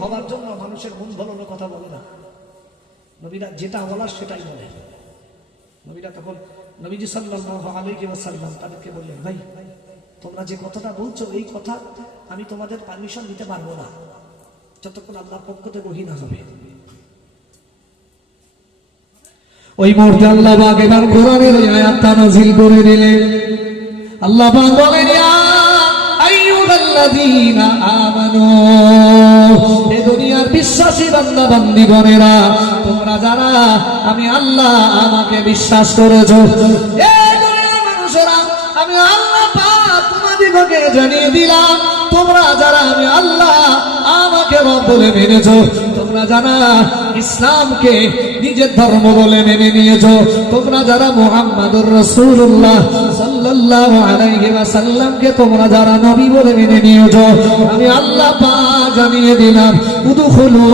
হওয়ার জন্য মানুষের মন ভোলানোর কথা বলে না। নবীরা যেটা বলার সেটাই বলে। নবীরা তখন নবীজি সাল্লাল্লাহু আলাইহি ওয়াসাল্লাম তাদেরকে বললেন, ভাই তোমরা যে কথাটা বলছো এই কথা আমি তোমাদের পারমিশন দিতে পারবো না যতক্ষণ আল্লাহর পক্ষ থেকে ওহী না হবে। ওই মুহূর্তে আল্লাহ পাক এবার কোরআনের আয়াতটা নাযিল করে দিলেন। আল্লাহ পাক বলেন, ইয়া আইয়ুহাল্লাযীনা আমানু, হে দুনিয়ার বিশ্বাসী বান্দা বান্দীগণেরা, তোমরা যারা আমি আল্লাহ আমাকে বিশ্বাস করেছো, হে দুনিয়ার মানুষেরা, আমি আল্লাহ পাক তোমাদিগকে জানিয়ে দিলাম, তোমরা যারা আমি আল্লাহ আমাকে রব বলে মেনেছো, তোমরা যারা ইসলামকে নিজের ধর্ম বলে মেনে নিয়েছো, তোমরা যারা মুহাম্মাদুর রাসূলুল্লাহ সাল্লাল্লাহু আলাইহি ওয়াসাল্লামকে তোমরা যারা নবী বলে মেনে নিয়েছো, আমি আল্লাহ পাক জানিয়ে দিলাম, উদখুলু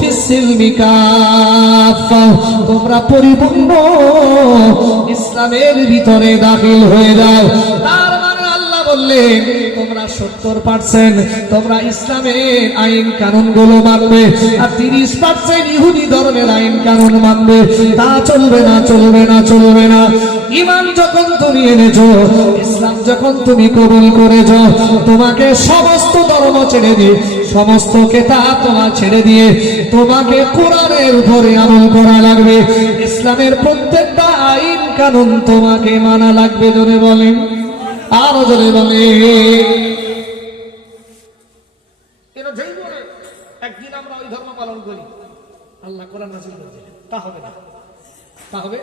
ফিস-সিলমি কাফা, তোমরা পরিপূর্ণ ইসলামের ভিতরে দাখিল হয়ে যাও। তার মানে আল্লাহ বললেন, তোমরা 70% তোমরা ইসলামের আইন কানুন গুলো মানবে, আর 30% ইহুদি ধর্মের আইন কানুন মানবে। তা চলবে না, চলবে না, চলবে না। ঈমান যখন তুমি এনেছো, ইসলাম যখন তুমি কবুল করেছো, তোমাকে সমস্ত ধর্ম ছেড়ে দিয়ে, সমস্ত কিতাব তোমার ছেড়ে দিয়ে তোমাকে কোরআনের উপরে আমল করা লাগবে। ইসলামের প্রত্যেকটা আইন কানুন তোমাকে মানা লাগবে। জোরে বলেন, আরো জোরে বলে। একদিন আমরা ওই ধর্ম পালন করি, আল্লাহ কোরআন নাযিল করে দিলেন, তা হবে না। তা হবে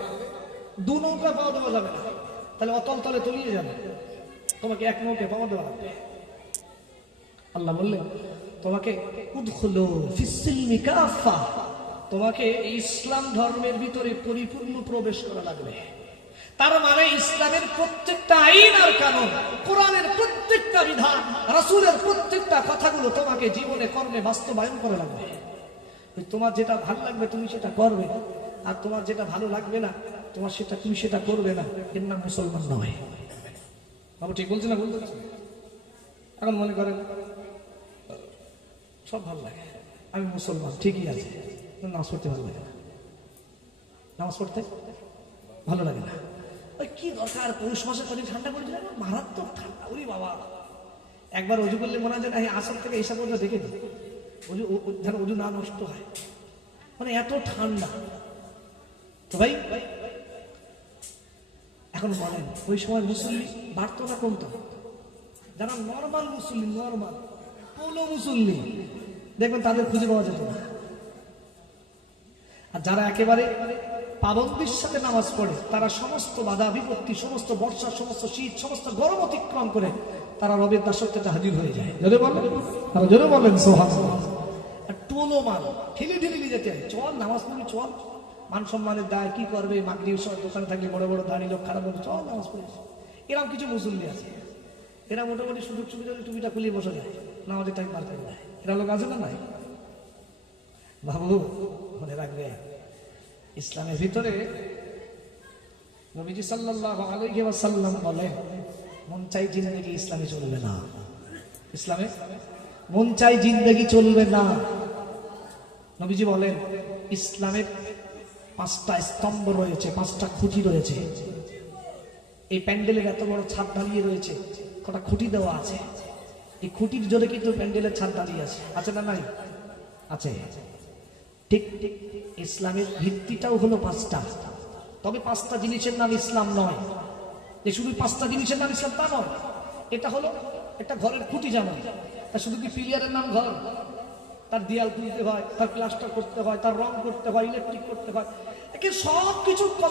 দু নৌকা পাওয়া দেওয়া যাবে না, তাহলে অতল তলে তলিয়ে যাবে। তোমাকে এক নৌকা পাওয়া দেওয়া লাগবে। আল্লাহ বললেন, তোমাকে উদখুলু ফিস-সিলমি কাফা, তোমাকে ইসলাম ধর্মের ভিতরে পরিপূর্ণ প্রবেশ করা লাগবে। তার মানে ইসলামের প্রত্যেকটা আইন আর কানুন, কোরআনের প্রত্যেকটা বিধান, রাসূলের প্রত্যেকটা কথাগুলো তোমাকে জীবনে কর্মে বাস্তবায়ন করা লাগবে। তোমার যেটা ভালো লাগবে তুমি সেটা করবে, আর তোমার যেটা ভালো লাগবে না তোমার সেটা তুমি সেটা করবে না, এর নাম মুসলমান নয়। বাবু ঠিক বলছে না? বলতে এখন মনে করেন সব ভালো লাগে, আমি মুসলমান, ঠিকই আছে, নামাজ পড়তে ভালো লাগে না, নামাজ পড়তে ভালো লাগে না। কি দরকার, পৌষ মাসে কদিন ঠান্ডা পড়েছিল, মারাত্মক ঠান্ডা, ওরে বাবা। একবার অজু করলে মনে হয় যে আসর থেকে এসা পর্যন্ত দেখে দিই, অজু যেন অজু না নষ্ট হয়, মানে এত ঠান্ডা। তো ভাই এখন বলেন, ওই সময় মুসল্লি বাড়তো না কমতো? যারা নর্মাল মুসল্লি, নর্মাল পৌলো মুসল্লি, দেখবেন তাদের খুঁজে পাওয়া যেত না। আর যারা একেবারে পাবন্দির সাথে নামাজ পড়ে, তারা সমস্ত বাধা বিপত্তি, সমস্ত বর্ষা, সমস্ত শীত, সমস্ত গরম অতিক্রম করে তারা রবের দাসত্বে হাজির হয়ে যায়। জোরে বলেন, আর জোরে বলেন সুবহানাল্লাহ। আর টোলো মাল ঠেলে ঠেলে নিয়ে যেতে হয়, চল নামাজ পড়ি, চল, মান সম্মানের দায় কি করবে, মাগরিব সব দোকানে থাকলে বড় বড় দাঁড়ি লোক খারাপ বলে, চল নামাজ পড়ি। এরকম কিছু মুসল্লি আছে, এরা মোটামুটি সুযোগ সুবিধা টুপিটা খুলিয়ে বসে যায়, নামাজের টাইম পার করে দেয়। এরা লোক আছে না নাই? বাবু মনে রাখবে, ইসলামের ভিতরে নবীজি সাল্লাল্লাহু আলাইহি ওয়াসাল্লাম বলেন, মন চাই জিন্দেগি ইসলামে চলবে না। ইসলামে মন চাই জিন্দেগি চলবে না। নবীজি বলেন, ইসলামের 5টা স্তম্ভ রয়েছে, 5টা খুঁটি রয়েছে। এই প্যান্ডেলের এত বড় ছাদ দাঁড়িয়ে রয়েছে, কটা খুঁটি দেওয়া আছে। এই খুঁটির জোরে কিন্তু প্যান্ডেলের ছাদ দাঁড়িয়ে আছে, আছে না নাই? আছে। ঠিক ঠিক ইসলামের ভিত্তিটাও হলো 5টা। তবে 5টা জিনিসের নাম ইসলাম নয়, যে শুধু 5টা জিনিসের নাম ইসলাম তা নয়। এটা হলো একটা ঘরের খুঁটি, যেমন তার শুধু কি পিলিয়ারের নাম ঘর, তার দেয়াল তুলতে হয়, তার প্লাস্টার করতে হয়, তার রং করতে হয়, ইলেকট্রিক করতে হয়, সব কিছু